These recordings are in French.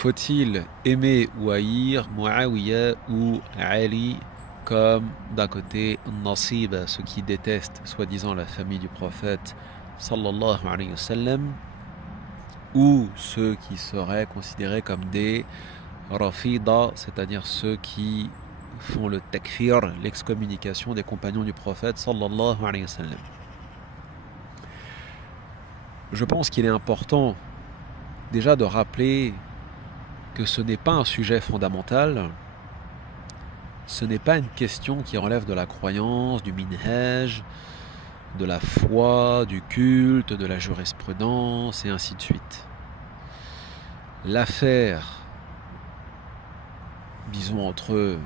Faut-il aimer ou haïr Muawiyah ou Ali comme d'un côté Nasib, ceux qui détestent soi-disant la famille du prophète sallallahu alayhi wa sallam, ou ceux qui seraient considérés comme des Rafida, c'est-à-dire ceux qui font le takfir, l'excommunication des compagnons du prophète sallallahu alayhi wa sallam. Je pense qu'il est important déjà de rappeler que ce n'est pas un sujet fondamental, ce n'est pas une question qui relève de la croyance, du minhaj, de la foi, du culte, de la jurisprudence et ainsi de suite. L'affaire, disons entre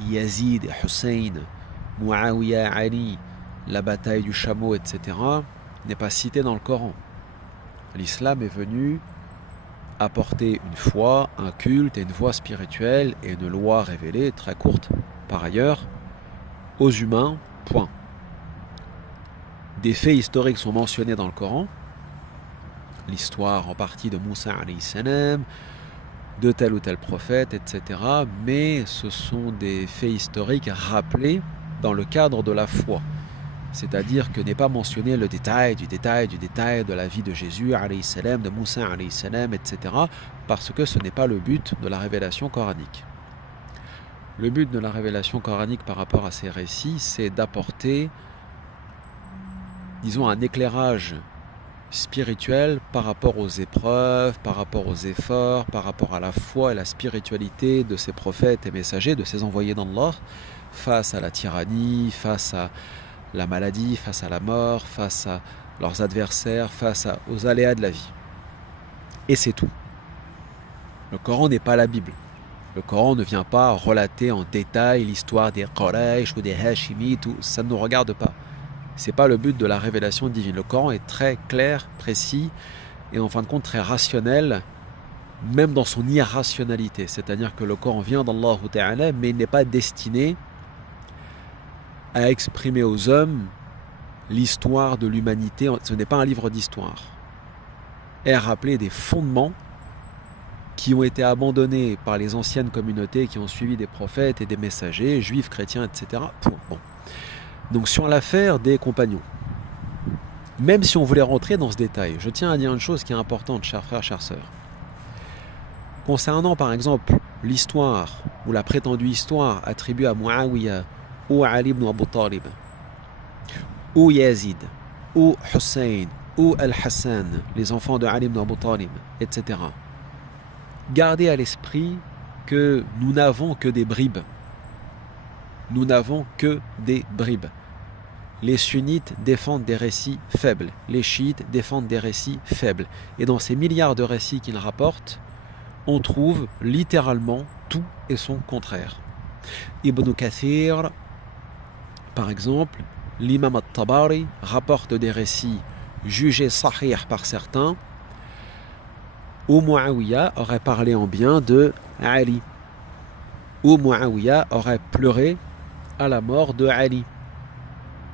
Yazid et Hussein, Muawiyah, Ali, la bataille du chameau, etc., n'est pas citée dans le Coran. L'islam est venu apporter une foi, un culte et une voie spirituelle et une loi révélée très courte par ailleurs aux humains, point. Des faits historiques sont mentionnés dans le Coran, l'histoire en partie de Moussa alayhi salam, de tel ou tel prophète, etc. Mais ce sont des faits historiques rappelés dans le cadre de la foi. C'est-à-dire que n'est pas mentionné le détail de la vie de Jésus, alayhi salam, de Moussa, alayhi salam, etc. parce que ce n'est pas le but de la révélation coranique. Le but de la révélation coranique par rapport à ces récits, c'est d'apporter, disons, un éclairage spirituel par rapport aux épreuves, par rapport aux efforts, par rapport à la foi et la spiritualité de ces prophètes et messagers, de ces envoyés d'Allah, face à la tyrannie, face à la maladie, face à la mort, face à leurs adversaires, aux aléas de la vie. Et c'est tout. Le Coran n'est pas la Bible. Le Coran ne vient pas relater en détail l'histoire des Quraysh ou des Hashimites, ça ne nous regarde pas. Ce n'est pas le but de la révélation divine. Le Coran est très clair, précis et en fin de compte très rationnel, même dans son irrationalité. C'est-à-dire que le Coran vient d'Allah Ta'ala, mais il n'est pas destiné à exprimer aux hommes l'histoire de l'humanité. Ce n'est pas un livre d'histoire. Et à rappeler des fondements qui ont été abandonnés par les anciennes communautés qui ont suivi des prophètes et des messagers, juifs, chrétiens, etc. Bon. Donc sur l'affaire des compagnons, même si on voulait rentrer dans ce détail, je tiens à dire une chose qui est importante, chers frères, chères sœurs. Concernant par exemple l'histoire ou la prétendue histoire attribuée à Muawiyah ou à Ali ibn Abu Talib, ou Yazid, ou Hussein, ou Al-Hassan, les enfants de Ali ibn Abu Talib, etc. Gardez à l'esprit que nous n'avons que des bribes. Nous n'avons que des bribes. Les sunnites défendent des récits faibles, les chiites défendent des récits faibles. Et dans ces milliards de récits qu'ils rapportent, on trouve littéralement tout et son contraire. Ibn Kathir, par exemple, l'imam al-Tabari rapporte des récits jugés sahih par certains, où Muawiyah aurait parlé en bien de Ali, où Muawiyah aurait pleuré à la mort de Ali.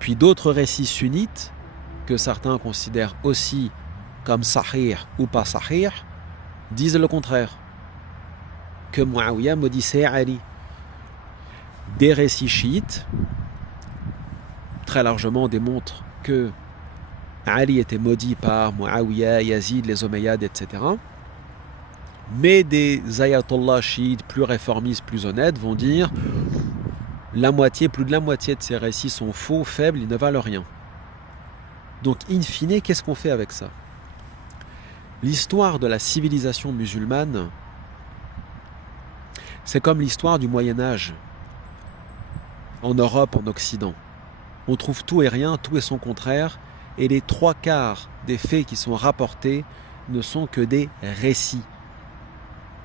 Puis d'autres récits sunnites, que certains considèrent aussi comme sahih ou pas sahih, disent le contraire, que Muawiyah maudissait Ali. Des récits chiites, très largement démontrent que Ali était maudit par Muawiyah, Yazid, les Omeyyades, etc. Mais des ayatollahs chiites plus réformistes, plus honnêtes vont dire plus de la moitié de ces récits sont faux, faibles, ils ne valent rien. Donc, in fine, qu'est-ce qu'on fait avec ça? L'histoire de la civilisation musulmane, c'est comme l'histoire du Moyen-Âge, en Europe, en Occident. On trouve tout et rien, tout et son contraire, et les 3/4 des faits qui sont rapportés ne sont que des récits.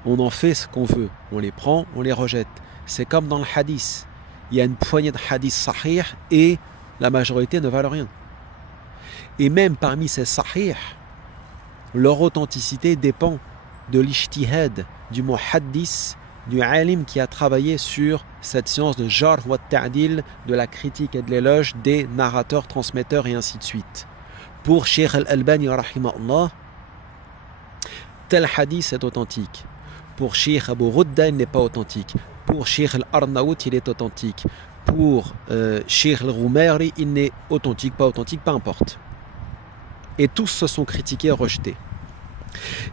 On en fait ce qu'on veut, on les prend, on les rejette. C'est comme dans le hadith. Il y a une poignée de hadiths sahih et la majorité ne valent rien. Et même parmi ces sahih, leur authenticité dépend de l'ijtihad, du muhaddis, du alim qui a travaillé sur cette science de jarh wa ta'dil, de la critique et de l'éloge des narrateurs, transmetteurs et ainsi de suite. Pour Cheikh Al-Albani, rahimahullah, tel hadith est authentique. Pour Cheikh Abu Ghudda, il n'est pas authentique. Pour Cheikh Al-Arnaout, il est authentique. Pour Cheikh Al-Roumairi, il n'est authentique, pas authentique, peu importe. Et tous se sont critiqués et rejetés.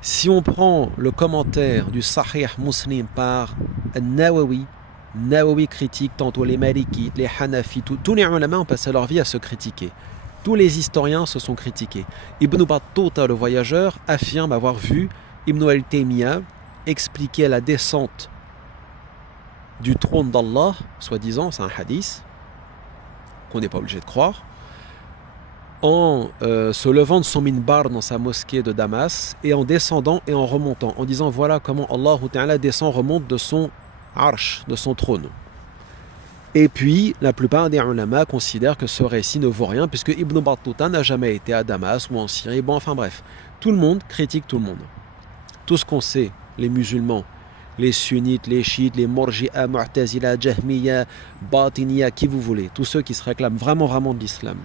Si on prend le commentaire du Sahih Muslim par Nawawi, Nawawi critique tantôt les Malikites, les Hanafi, tous les ulama ont passé leur vie à se critiquer. Tous les historiens se sont critiqués. Ibn Battuta, le voyageur, affirme avoir vu Ibn al-Taymiyyah expliquer la descente du trône d'Allah, soi-disant, c'est un hadith qu'on n'est pas obligé de croire, en se levant de son minbar dans sa mosquée de Damas et en descendant et en remontant, en disant voilà comment Allah Ta'ala descend, remonte de son arsh, de son trône. Et puis, la plupart des ulama considèrent que ce récit ne vaut rien puisque Ibn Battuta n'a jamais été à Damas ou en Syrie. Bon, enfin bref, tout le monde critique tout le monde. Tout ce qu'on sait, les musulmans, les sunnites, les chiites, les morji'a, mu'tazila, jahmiya, batiniya, qui vous voulez, tous ceux qui se réclament vraiment de l'islam.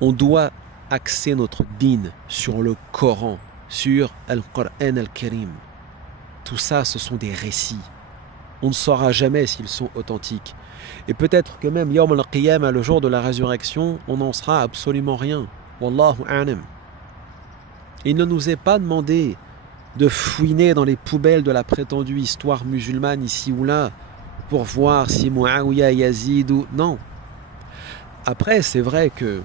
On doit axer notre din sur le Coran, sur Al-Qur'an Al-Karim. Tout ça, ce sont des récits. On ne saura jamais s'ils sont authentiques. Et peut-être que même Yawm al-Qiyamah, le jour de la résurrection, on n'en sera absolument rien. Wallahu a'lam. Il ne nous est pas demandé de fouiner dans les poubelles de la prétendue histoire musulmane ici ou là pour voir si Muawiyah, Yazid ou... Non. Après, c'est vrai que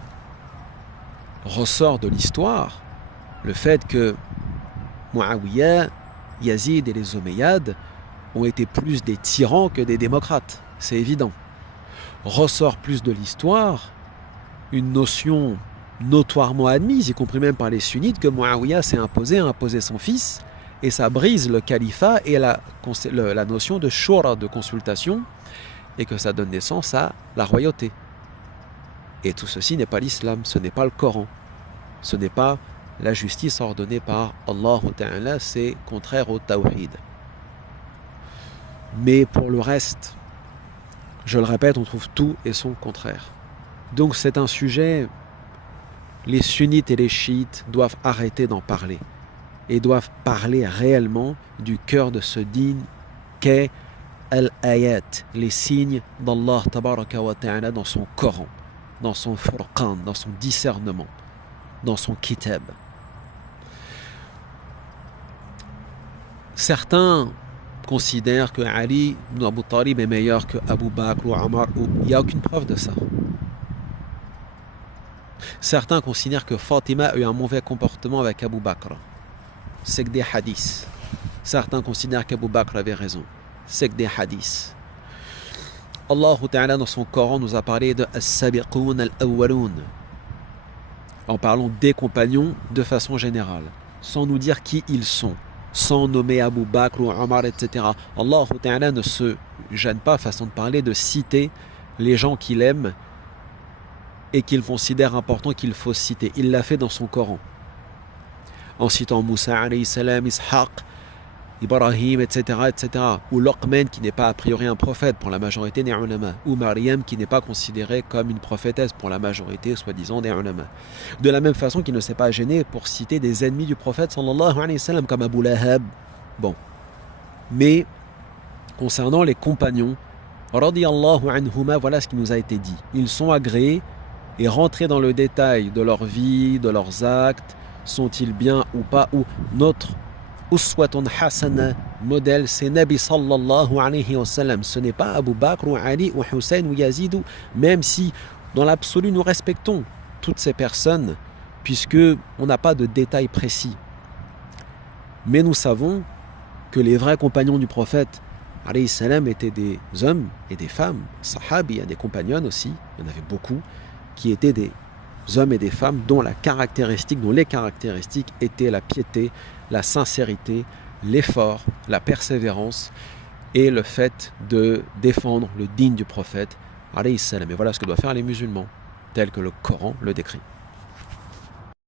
ressort de l'histoire le fait que Muawiyah, Yazid et les Omeyyades ont été plus des tyrans que des démocrates, c'est évident. Ressort plus de l'histoire une notion notoirement admise, y compris même par les sunnites, que Muawiyah s'est imposé, a imposé son fils, et ça brise le califat et la notion de shura, de consultation, et que ça donne naissance à la royauté. Et tout ceci n'est pas l'islam, ce n'est pas le Coran, ce n'est pas la justice ordonnée par Allah Ta'ala, c'est contraire au tawhid. Mais pour le reste, je le répète, on trouve tout et son contraire. Donc c'est un sujet, les sunnites et les chiites doivent arrêter d'en parler et doivent parler réellement du cœur de ce din qu'est al-ayat, les signes d'Allah Tabaraka wa Ta'ala dans son Coran, dans son Furqan, dans son discernement, dans son kitab. Certains considèrent que Ali ibn Abu Talib est meilleur que Abu Bakr ou Omar. Il n'y a aucune preuve de ça. Certains considèrent que Fatima a eu un mauvais comportement avec Abu Bakr. C'est que des hadiths. Certains considèrent qu'Abu Bakr avait raison. C'est que des hadiths. Allah Ta'ala dans son Coran nous a parlé de As-Sabiqoun al-Awwaloun, en parlant des compagnons de façon générale, sans nous dire qui ils sont, sans nommer Abu Bakr ou Omar, etc. Allah Ta'ala ne se gêne pas, façon de parler, de citer les gens qu'il aime et qu'il considère important qu'il faut citer. Il l'a fait dans son Coran, en citant Moussa alayhi salam, Ishaq, Ibrahim, etc., ou Luqman qui n'est pas a priori un prophète pour la majorité des ulama, ou Maryam qui n'est pas considérée comme une prophétesse pour la majorité soi-disant des ulama. De la même façon qu'il ne s'est pas gêné pour citer des ennemis du prophète sallallahu alayhi wa sallam comme Abu Lahab. Bon. Mais concernant les compagnons, radiyallahu anhuma, voilà ce qui nous a été dit. Ils sont agréés et rentrés dans le détail de leur vie, de leurs actes, sont-ils bien ou pas, ou notre Uswatun Hasana, modèle, c'est Nabi sallallahu alayhi wa sallam. Ce n'est pas Abu Bakr ou Ali ou Hussein ou Yazid, même si dans l'absolu nous respectons toutes ces personnes, puisque on n'a pas de détails précis. Mais nous savons que les vrais compagnons du prophète alayhi salam étaient des hommes et des femmes, sahabi, il y a des compagnons aussi, il y en avait beaucoup, qui étaient des hommes et des femmes dont les caractéristiques étaient la piété, la sincérité, l'effort, la persévérance et le fait de défendre le digne du prophète alayhi salam. Et voilà ce que doivent faire les musulmans, tel que le Coran le décrit.